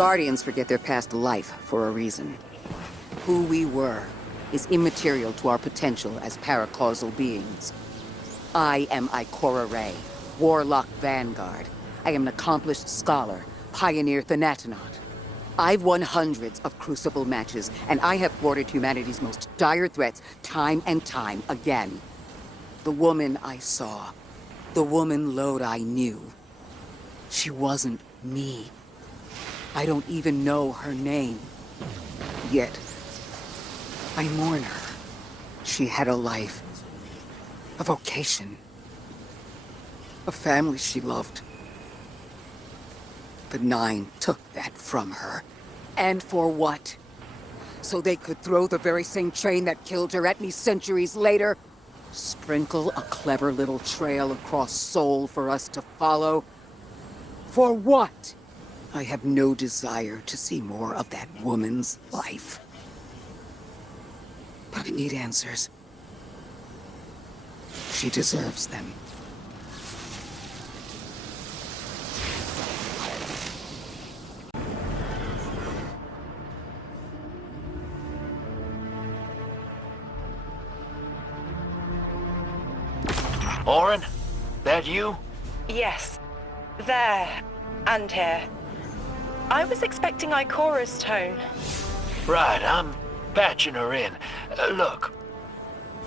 Guardians forget their past life for a reason. Who we were is immaterial to our potential as paracausal beings. I am Ikora Rey, Warlock Vanguard. I am an accomplished scholar, pioneer Thanatonaut. I've won hundreds of Crucible matches, and I have thwarted humanity's most dire threats time and time again. The woman I saw, the woman Lodi knew, she wasn't me. I don't even know her name. Yet, I mourn her. She had a life, a vocation, a family she loved. The Nine took that from her. And for what? So they could throw the very same train that killed her at me centuries later? Sprinkle a clever little trail across Sol for us to follow? For what? I have no desire to see more of that woman's life. But I need answers. She deserves them. Orin? That you? Yes. There. And here. I was expecting Ikora's tone. Right, I'm patching her in. Look,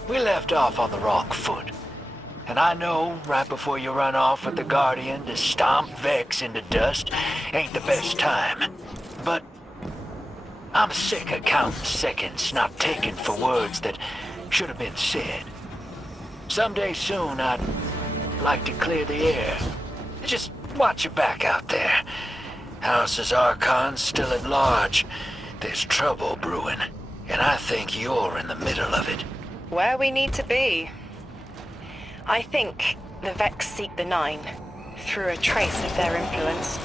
we left off on the wrong foot. And I know right before you run off with the Guardian to stomp Vex into dust ain't the best time. But I'm sick of counting seconds not taken for words that should have been said. Someday soon, I'd like to clear the air. Just watch your back out there. House's Archon's still at large. There's trouble brewing, and I think you're in the middle of it. Where we need to be. I think the Vex seek the Nine, through a trace of their influence.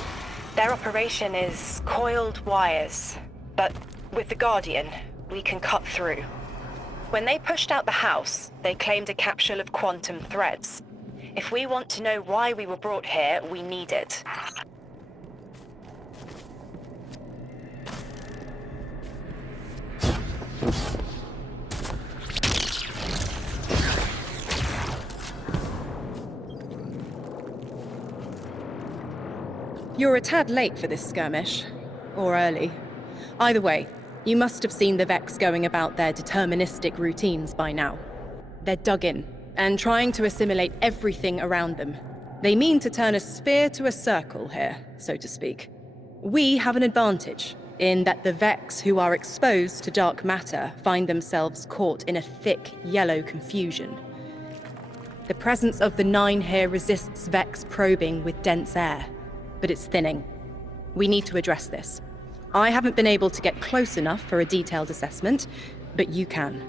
Their operation is coiled wires, but with the Guardian, we can cut through. When they pushed out the house, they claimed a capsule of quantum threads. If we want to know why we were brought here, we need it. You're a tad late for this skirmish. Or early. Either way, you must have seen the Vex going about their deterministic routines by now. They're dug in, and trying to assimilate everything around them. They mean to turn a sphere to a circle here, so to speak. We have an advantage, in that the Vex who are exposed to dark matter find themselves caught in a thick, yellow confusion. The presence of the Nine here resists Vex probing with dense air, but it's thinning. We need to address this. I haven't been able to get close enough for a detailed assessment, but you can.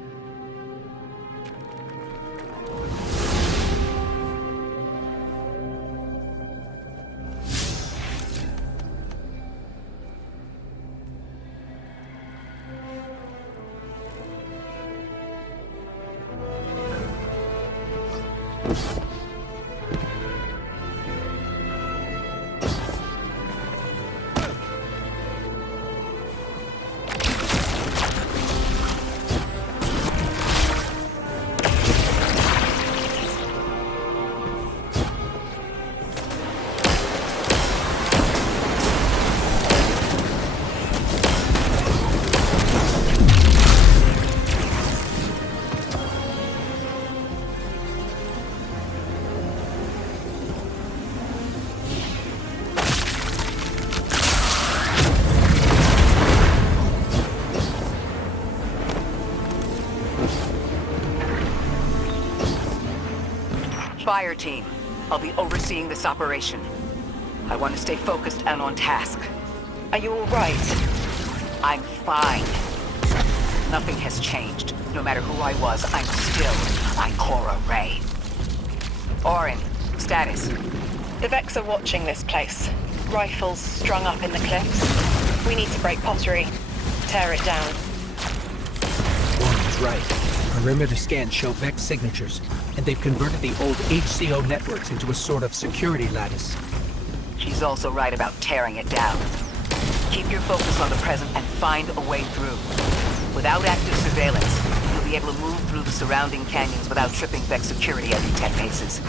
Fire team, I'll be overseeing this operation. I want to stay focused and on task. Are you all right? I'm fine. Nothing has changed. No matter who I was, I'm still Ikora Rey. Orin, status. The Vex are watching this place. Rifles strung up in the cliffs. We need to break pottery. Tear it down. Warren's right. Perimeter scans show Vex signatures, and they've converted the old HCO networks into a sort of security lattice. She's also right about tearing it down. Keep your focus on the present and find a way through. Without active surveillance, you'll be able to move through the surrounding canyons without tripping Vex security every 10 paces.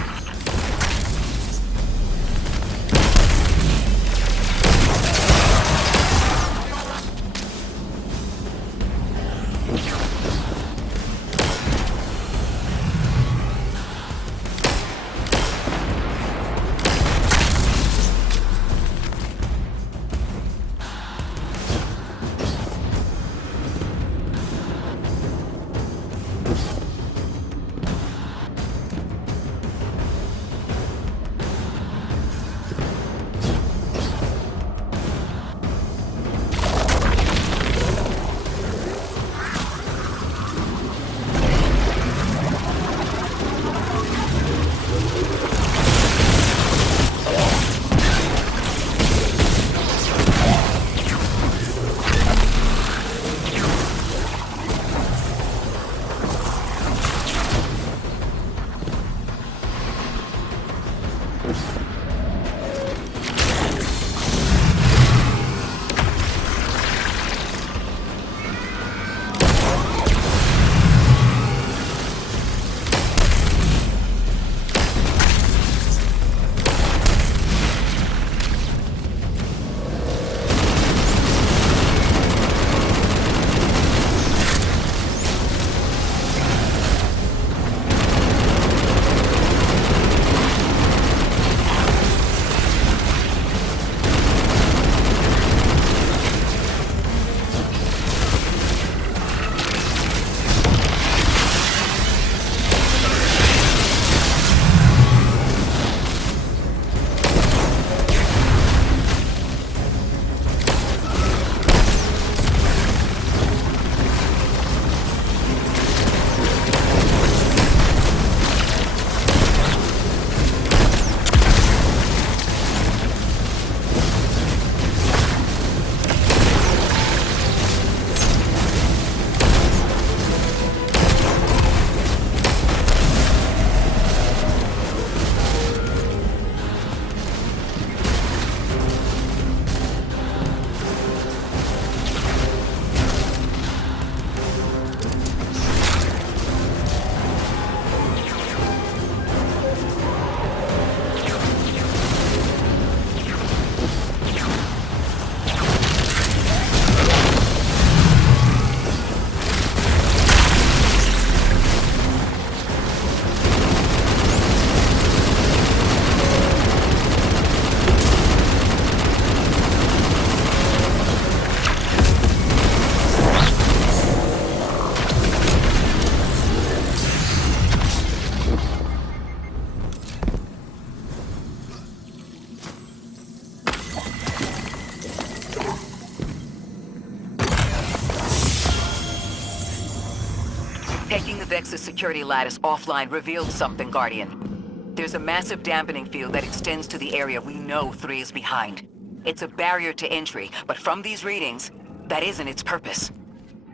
Taking the Vex's security lattice offline revealed something, Guardian. There's a massive dampening field that extends to the area we know 3 is behind. It's a barrier to entry, but from these readings, that isn't its purpose.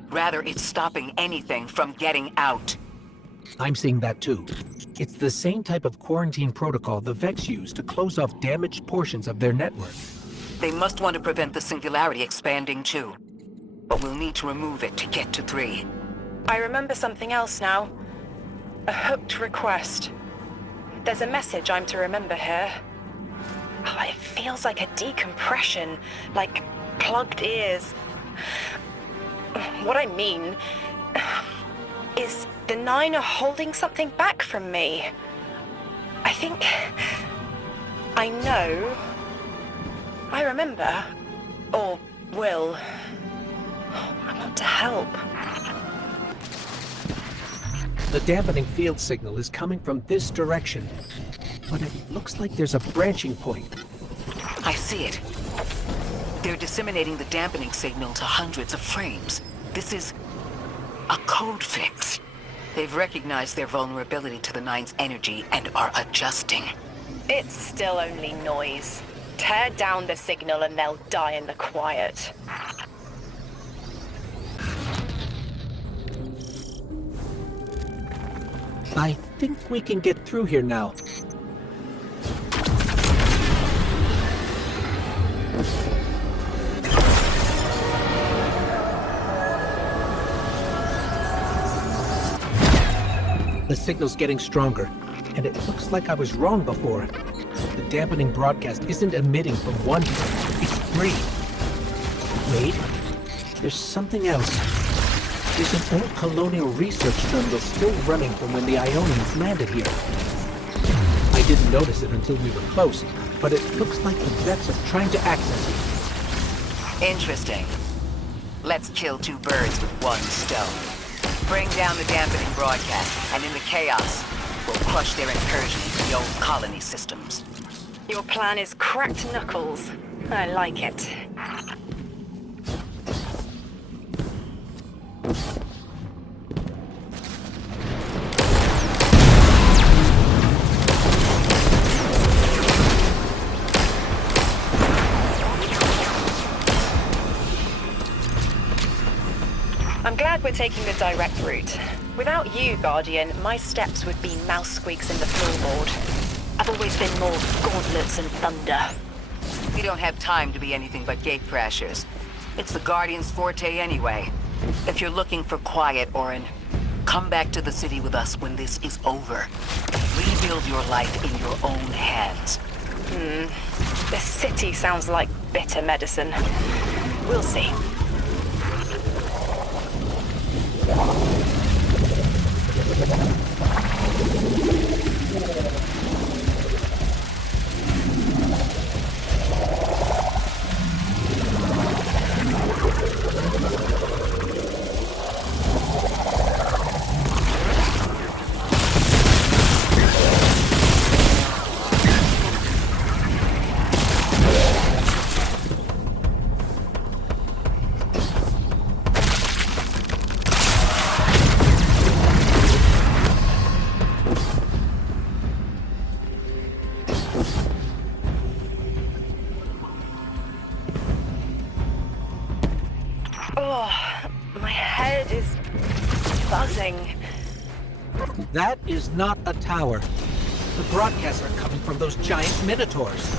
Rather, it's stopping anything from getting out. I'm seeing that too. It's the same type of quarantine protocol the Vex use to close off damaged portions of their network. They must want to prevent the singularity expanding too. But we'll need to remove it to get to 3. I remember something else now. A hooked request. There's a message I'm to remember here. Oh, it feels like a decompression, like plugged ears. What I mean is the 9 are holding something back from me. I think I know. I remember. Or will. I want to help. The dampening field signal is coming from this direction, but it looks like there's a branching point. I see it. They're disseminating the dampening signal to hundreds of frames. This is a code fix. They've recognized their vulnerability to the 9's energy and are adjusting. It's still only noise. Tear down the signal and they'll die in the quiet. I think we can get through here now. The signal's getting stronger, and it looks like I was wrong before. The dampening broadcast isn't emitting from one, it's three. Wait, there's something else. There's an old colonial research terminal still running from when the Ionians landed here. I didn't notice it until we were close, but it looks like the Vex are trying to access it. Interesting. Let's kill two birds with one stone. Bring down the dampening broadcast, and in the chaos, we'll crush their incursion into the old colony systems. Your plan is cracked knuckles. I like it. I'm glad we're taking the direct route. Without you, Guardian, my steps would be mouse squeaks in the floorboard. I've always been more gauntlets and thunder. We don't have time to be anything but gate crashers. It's the Guardian's forte anyway. If you're looking for quiet, Orin, come back to the city with us when this is over. Rebuild your life in your own hands. The city sounds like bitter medicine. We'll see. Oh, my head is buzzing. That is not a tower. The broadcasts are coming from those giant minotaurs.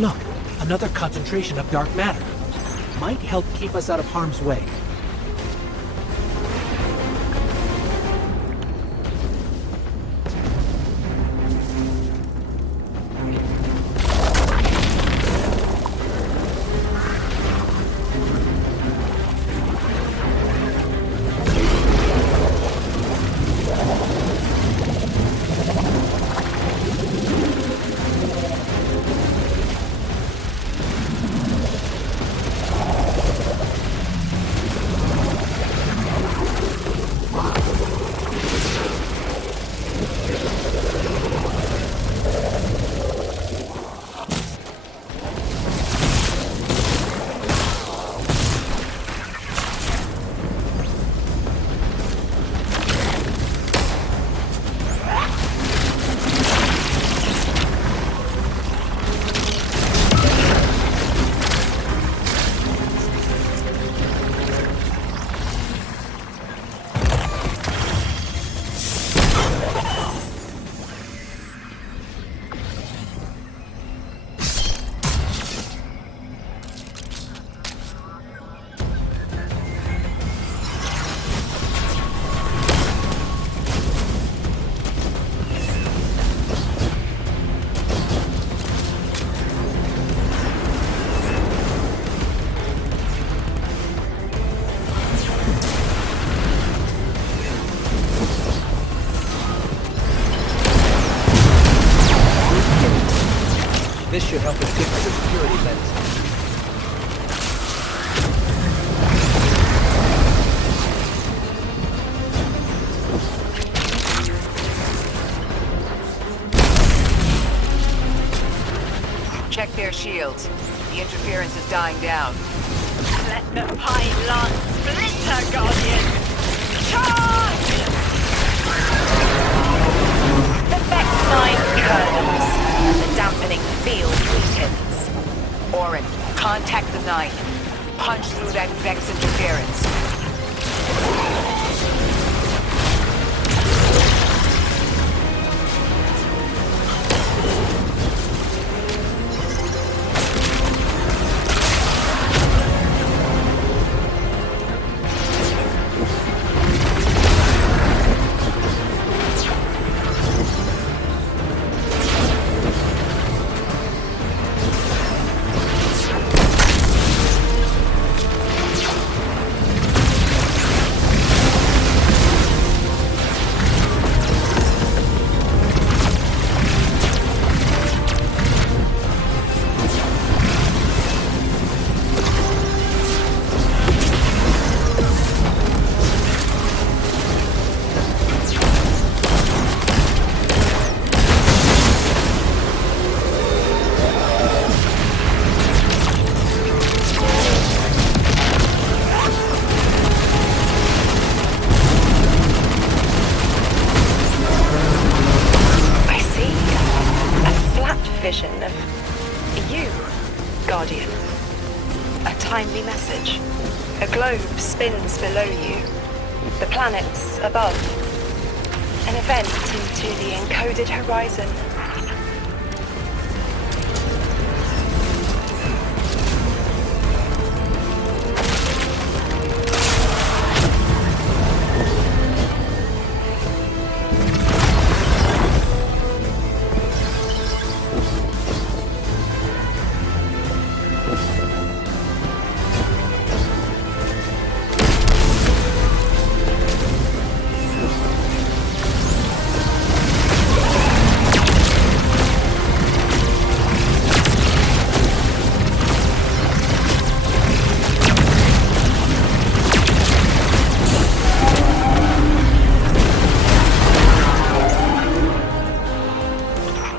Look, another concentration of dark matter. Might help keep us out of harm's way. should help us get to the security lens. Check their shields. The interference is dying down. Let the pylon splinter, Guardian! Charge! The Vex-9 curdles, and the dampening field weakens. Orin, contact the 9. Punch through that Vex interference. Vision of you, Guardian. A timely message. A globe spins below you. The planets above. An event into the encoded horizon.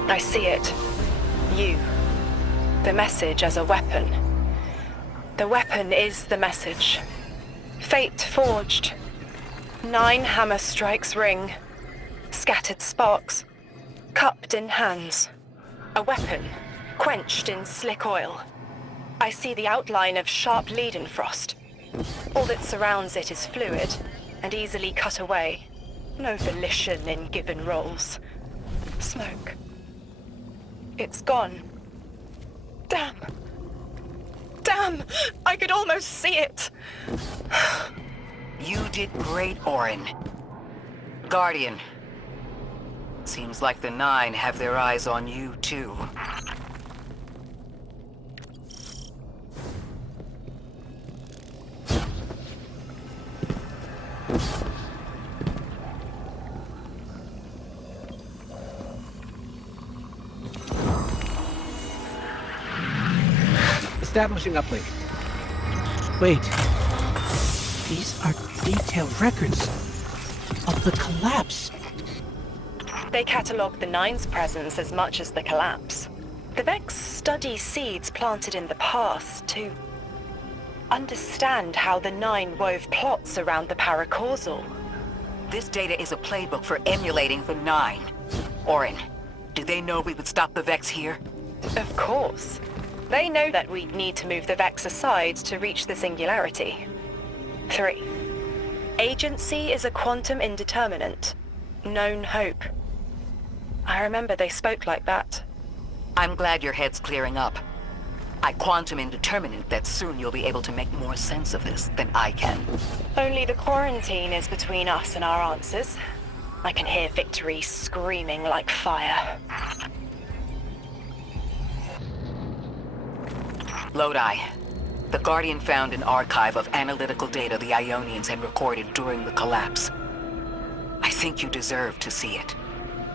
I see it. You. The message as a weapon. The weapon is the message. Fate forged. 9 hammer strikes ring. Scattered sparks. Cupped in hands. A weapon. Quenched in slick oil. I see the outline of sharp leaden frost. All that surrounds it is fluid and easily cut away. No volition in given roles. Smoke. It's gone. Damn. Damn! I could almost see it! You did great, Orin. Guardian. Seems like the 9 have their eyes on you, too. Establishing uplink. Wait. These are detailed records of the collapse. They catalogue the 9's presence as much as the collapse. The Vex study seeds planted in the past to understand how the 9 wove plots around the paracausal. This data is a playbook for emulating the 9. Orin, do they know we would stop the Vex here? Of course. They know that we need to move the Vex aside to reach the singularity. 3. Agency is a quantum indeterminate. Known hope. I remember they spoke like that. I'm glad your head's clearing up. I quantum indeterminate that soon you'll be able to make more sense of this than I can. Only the quarantine is between us and our answers. I can hear victory screaming like fire. Lodi. The Guardian found an archive of analytical data the Ionians had recorded during the collapse. I think you deserve to see it.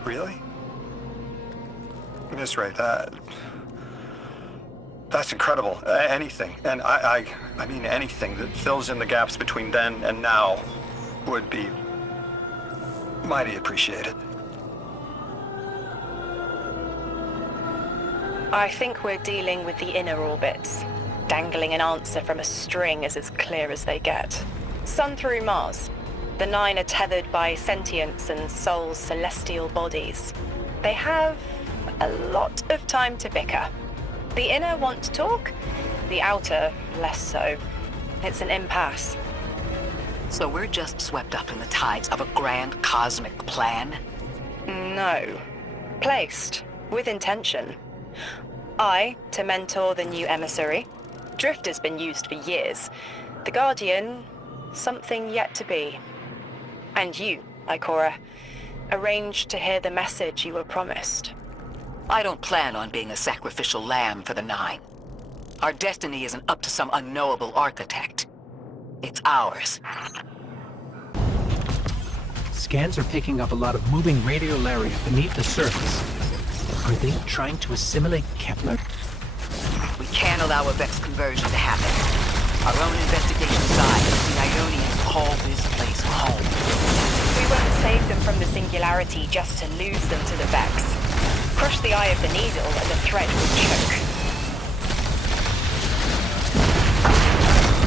Really? Misread that. That's incredible. Anything, and I mean anything that fills in the gaps between then and now would be mighty appreciated. I think we're dealing with the inner orbits. Dangling an answer from a string is as clear as they get. Sun through Mars. The 9 are tethered by sentience and Sol's celestial bodies. They have a lot of time to bicker. The inner want to talk, the outer less so. It's an impasse. So we're just swept up in the tides of a grand cosmic plan? No. Placed. With intention. I, to mentor the new emissary. Drifter's been used for years. The Guardian, something yet to be. And you, Ikora, arranged to hear the message you were promised. I don't plan on being a sacrificial lamb for the 9. Our destiny isn't up to some unknowable architect. It's ours. Scans are picking up a lot of moving radiolaria beneath the surface. Are they trying to assimilate Kepler? We can't allow a Vex conversion to happen. Our own investigation aside, the Ionians call this place home. We won't save them from the singularity just to lose them to the Vex. Crush the eye of the needle and the thread will choke.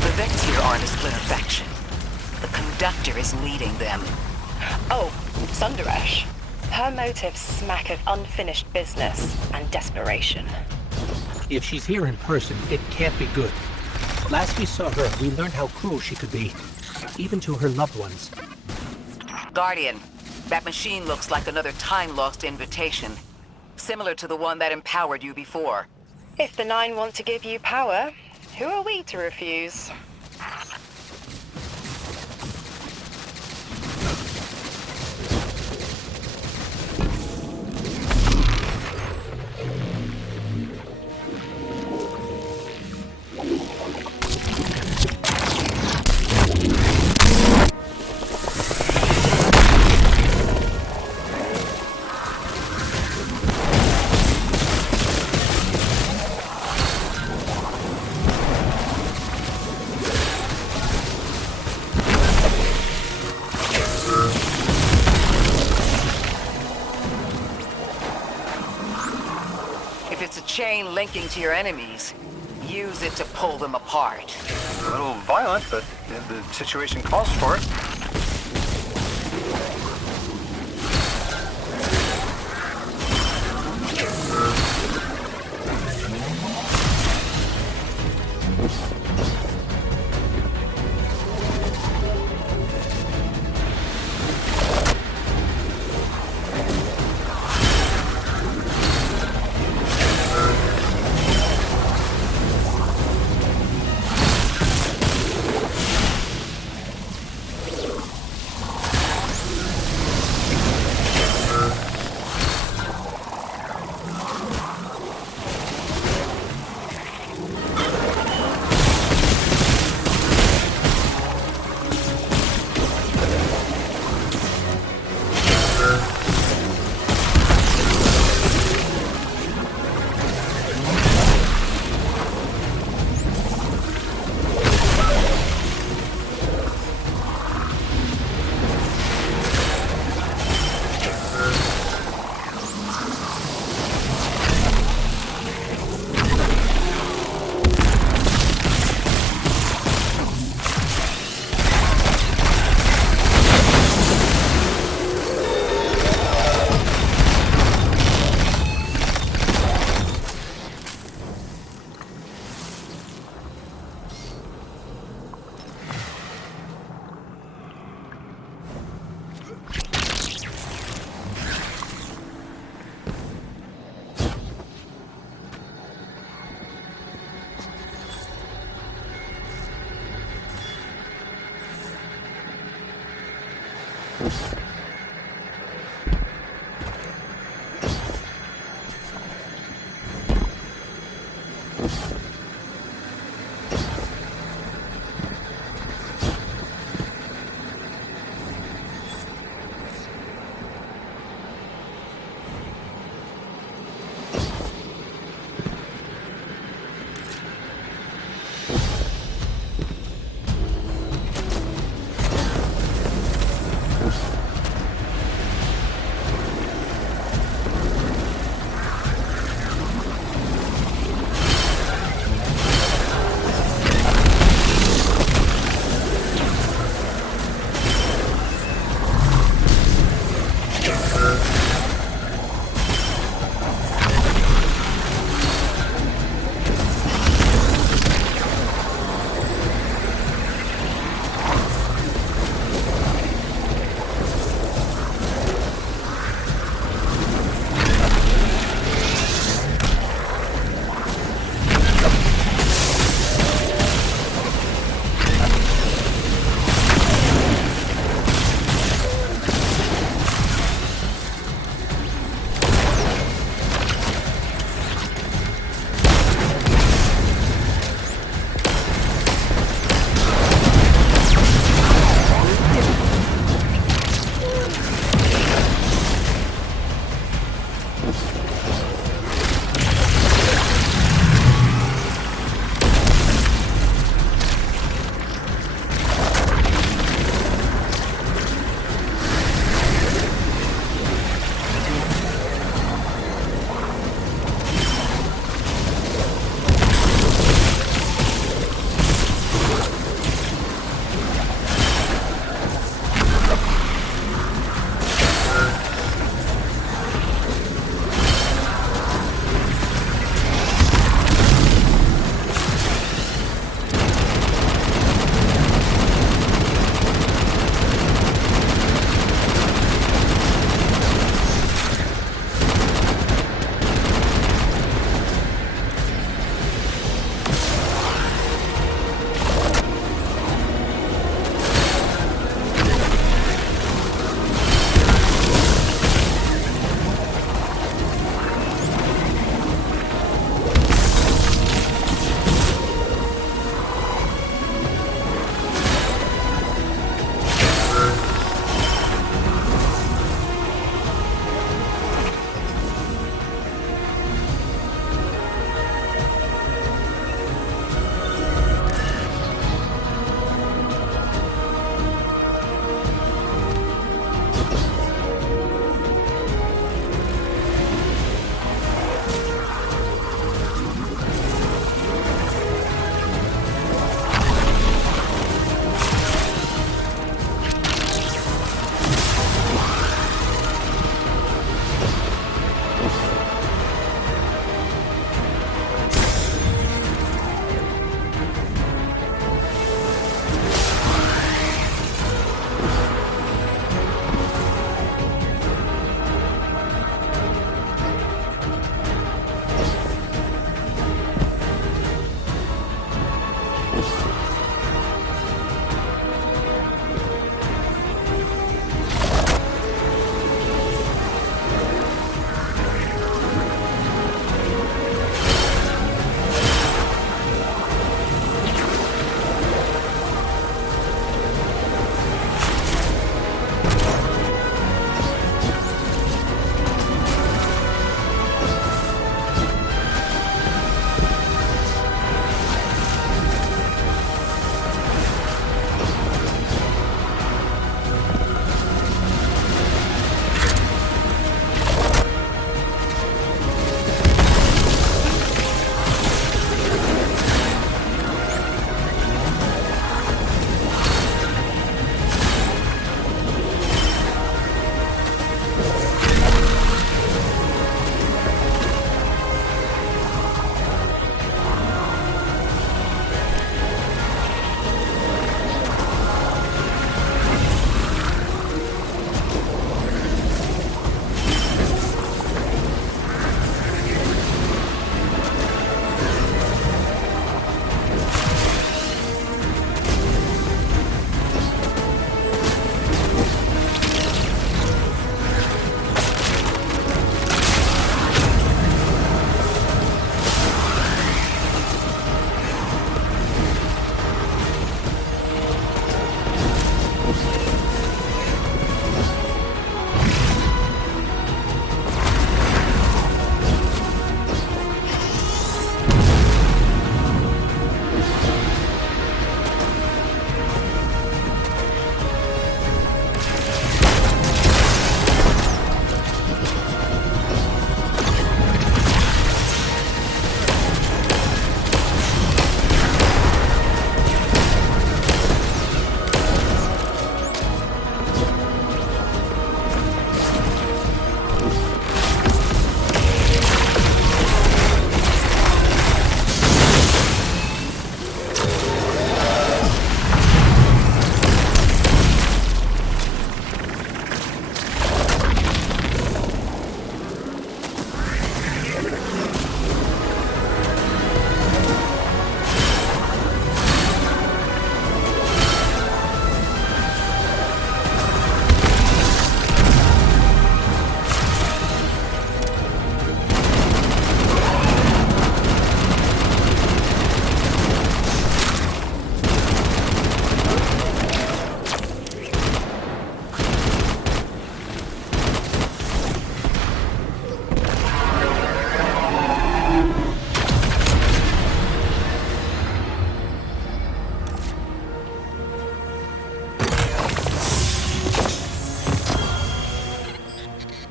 The Vex here aren't a splinter faction. The conductor is leading them. Oh, Sundaresh. Her motives smack of unfinished business and desperation. If she's here in person, it can't be good. Last we saw her, we learned how cruel she could be, even to her loved ones. Guardian, that machine looks like another time-lost invitation. Similar to the one that empowered you before. If the 9 want to give you power, who are we to refuse? If it's a chain linking to your enemies, use it to pull them apart. A little violent, but the situation calls for it.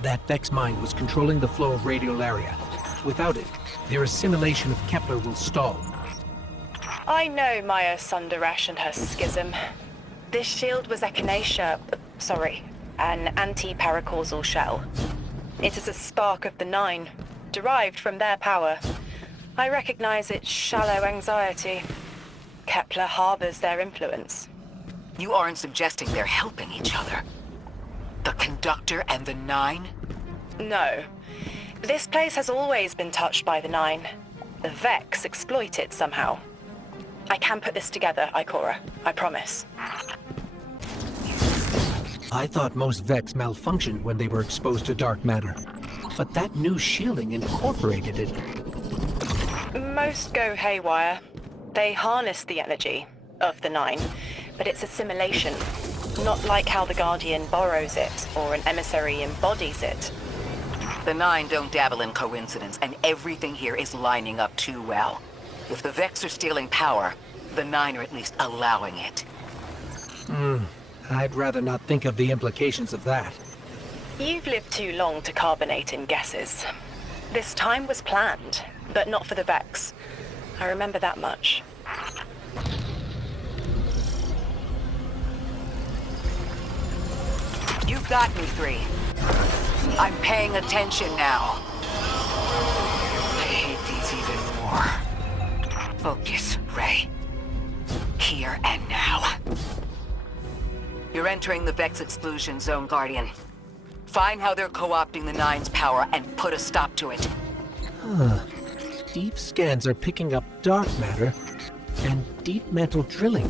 That Vex mine was controlling the flow of radiolaria. Without it, their assimilation of Kepler will stall. I know Maya Sundaresh and her schism. This shield was an anti-paracausal shell. It is a spark of the Nine, derived from their power. I recognize its shallow anxiety. Kepler harbors their influence. You aren't suggesting they're helping each other? The Conductor and the Nine? No. This place has always been touched by the Nine. The Vex exploit it somehow. I can put this together, Ikora. I promise. I thought most Vex malfunctioned when they were exposed to dark matter. But that new shielding incorporated it. Most go haywire. They harness the energy of the Nine, but it's assimilation. Not like how the Guardian borrows it, or an emissary embodies it. The Nine don't dabble in coincidence, and everything here is lining up too well. If the Vex are stealing power, the Nine are at least allowing it. I'd rather not think of the implications of that. You've lived too long to carbonate in guesses. This time was planned, but not for the Vex. I remember that much. You got me, 3. I'm paying attention now. I hate these even more. Focus, Ray. Here and now. You're entering the Vex exclusion zone, Guardian. Find how they're co-opting the Nine's power and put a stop to it. Deep scans are picking up dark matter and deep mantle drilling.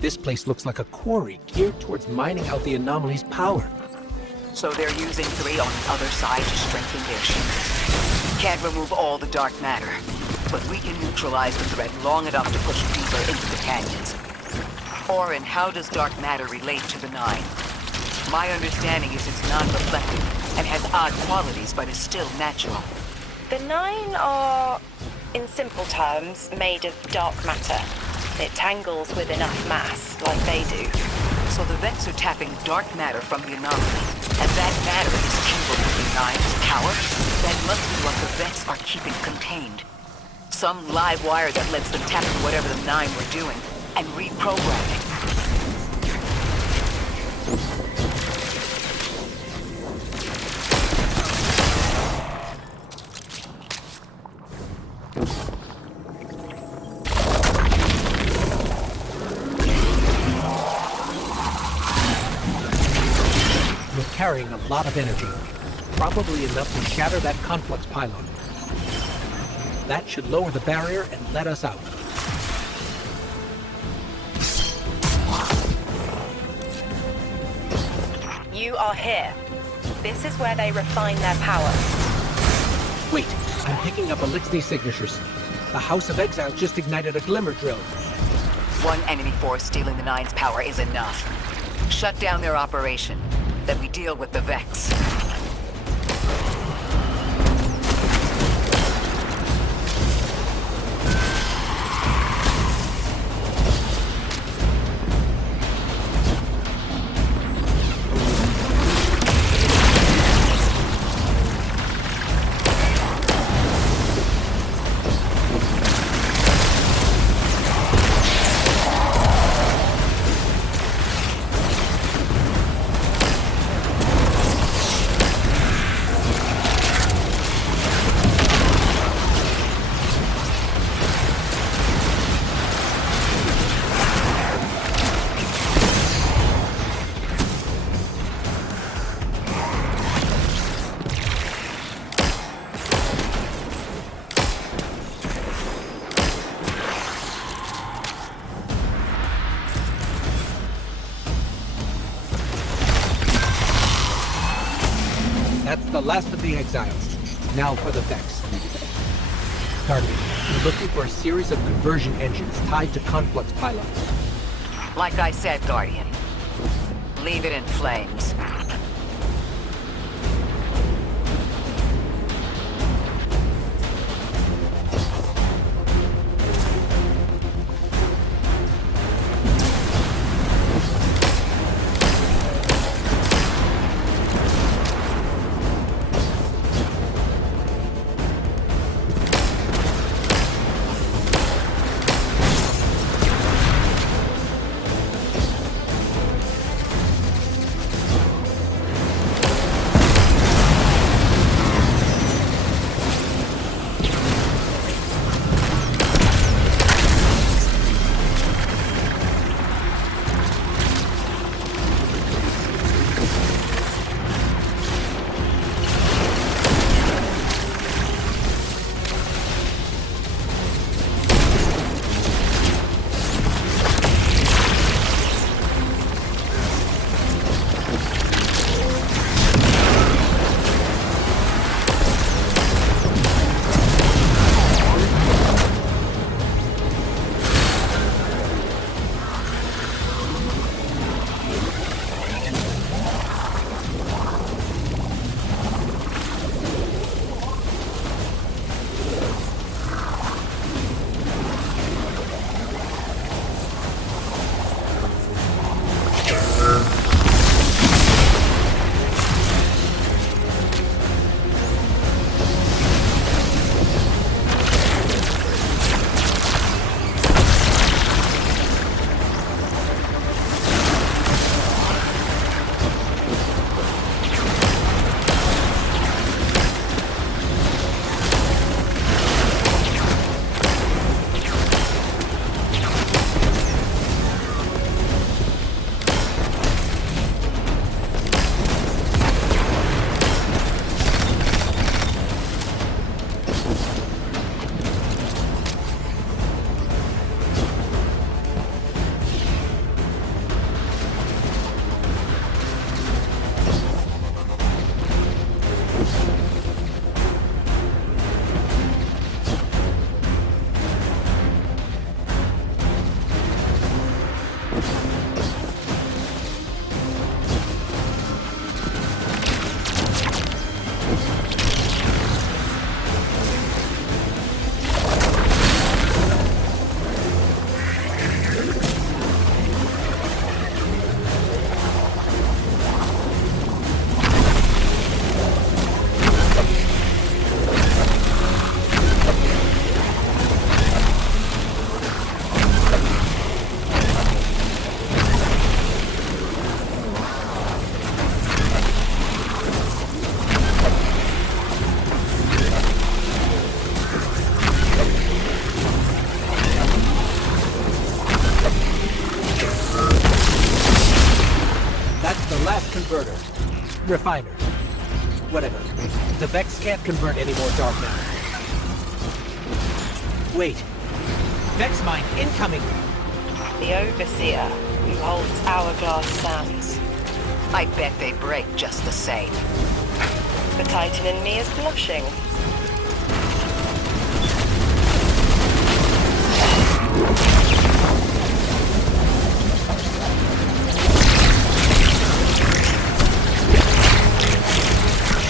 This place looks like a quarry geared towards mining out the anomaly's power. So they're using 3 on the other side to strengthen their shields. Can't remove all the dark matter, but we can neutralize the threat long enough to push deeper into the canyons. Orin, how does dark matter relate to the Nine? My understanding is it's non-reflective and has odd qualities, but is still natural. The Nine are, in simple terms, made of dark matter. It tangles with enough mass, like they do. So the Vex are tapping dark matter from the anomaly, and that matter is capable of the Nine's power? That must be what the Vex are keeping contained. Some live wire that lets them tap into whatever the Nine were doing, and reprogram it. Carrying a lot of energy, probably enough to shatter that conflux pylon. That should lower the barrier and let us out. You are here. This is where they refine their power. Wait, I'm picking up Elixir signatures. The House of Exile just ignited a glimmer drill. One enemy force stealing the Nine's power is enough. Shut down their operation. Then we deal with the Vex. That's the last of the exiles. Now for the Vex. Target. We're looking for a series of conversion engines tied to conflux pylons. Like I said, Guardian. Leave it in flames. refiner. Whatever. The Vex can't convert any more dark matter. Wait. Vex mine incoming! The Overseer, who holds Hourglass Sands. I bet they break just the same. The Titan in me is blushing.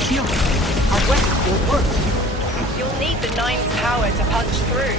Shield! Our weapon won't work! You'll need the Nine's power to punch through.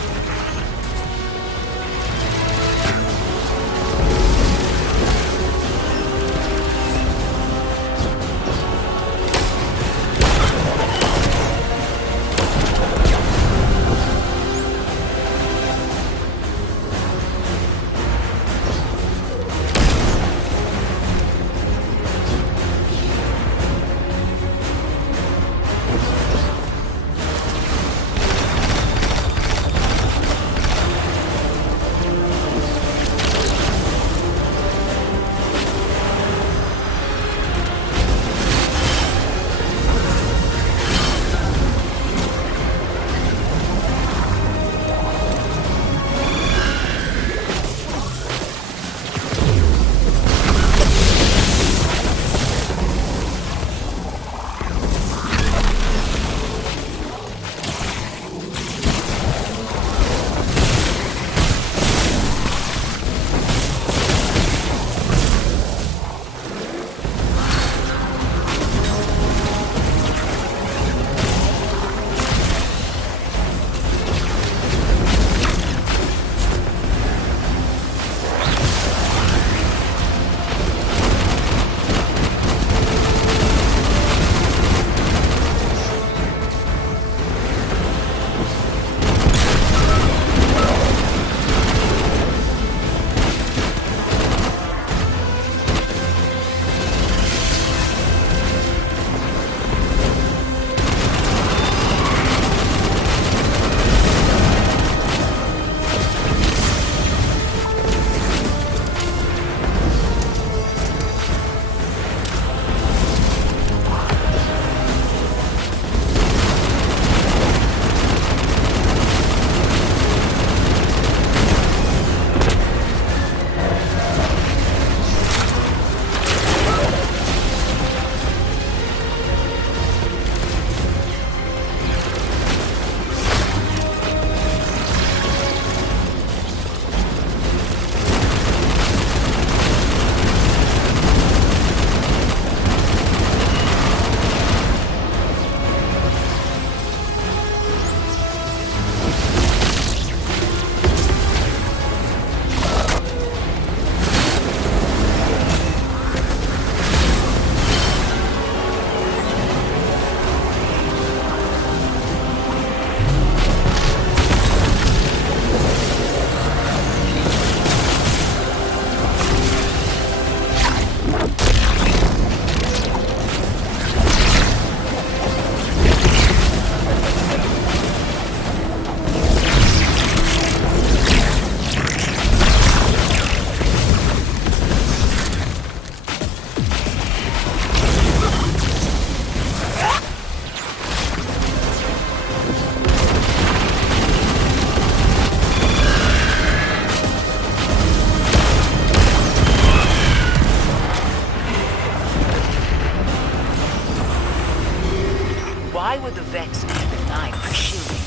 Why would the Vex need the Nine for shielding?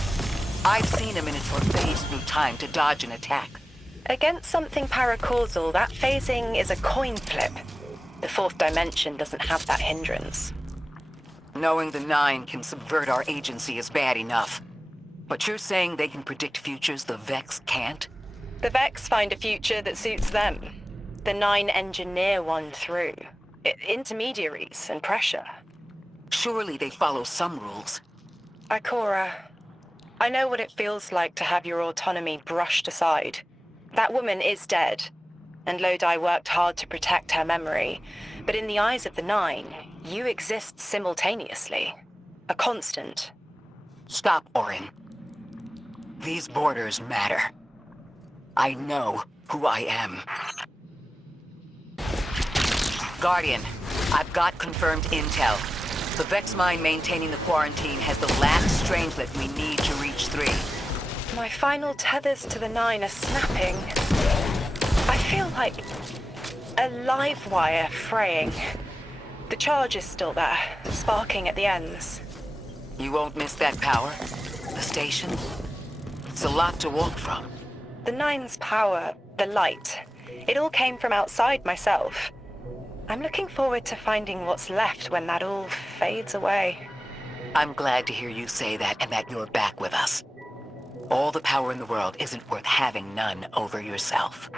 I've seen a Minotaur phase through time to dodge an attack. Against something paracausal, that phasing is a coin flip. The fourth dimension doesn't have that hindrance. Knowing the Nine can subvert our agency is bad enough. But you're saying they can predict futures the Vex can't? The Vex find a future that suits them. The Nine engineer one through. Intermediaries and pressure. Surely they follow some rules. Ikora, I know what it feels like to have your autonomy brushed aside. That woman is dead, and Lodi worked hard to protect her memory. But in the eyes of the Nine, you exist simultaneously. A constant. Stop, Orin. These borders matter. I know who I am. Guardian, I've got confirmed intel. The Vex mine maintaining the quarantine has the last strangelet we need to reach 3. My final tethers to the 9 are snapping. I feel like a live wire fraying. The charge is still there, sparking at the ends. You won't miss that power? The station? It's a lot to walk from. The 9's power, the light, it all came from outside myself. I'm looking forward to finding what's left when that all fades away. I'm glad to hear you say that and that you're back with us. All the power in the world isn't worth having none over yourself.